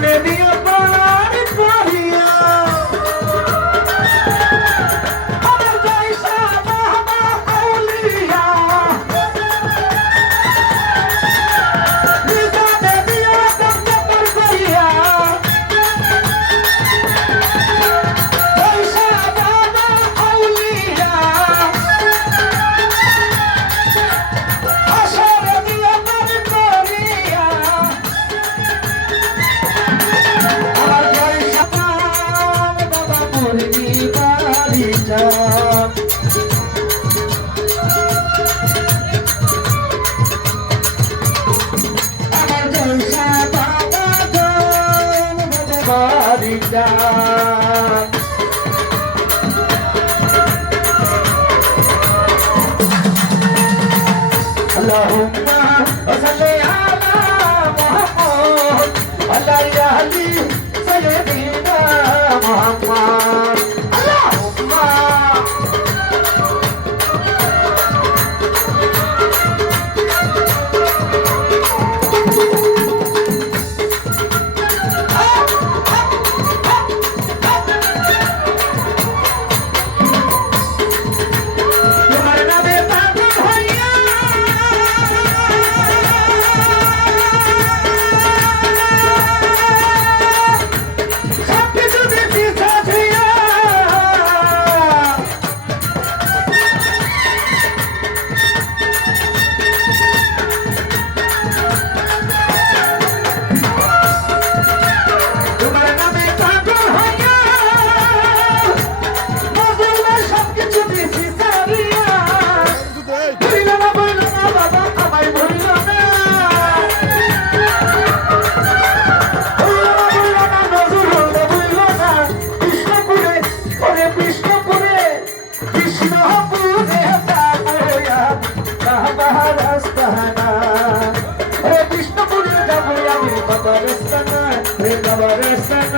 gonna যায় اللهم صل على محمد على علي سيدنا محمد আমি বাবা রাস্তানা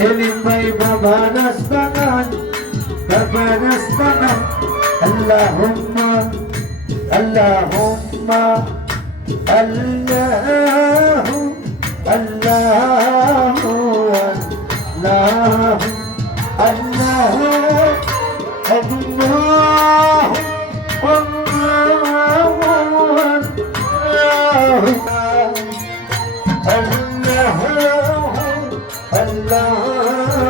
সেলিম ভাই বাবা রাস্তানা বাবা রাস্তানা আল্লাহুম্মা আল্লাহুম্মা আল্লাহু আল্লাহু আল্লাহু আল্লাহু আল্লাহু বাবা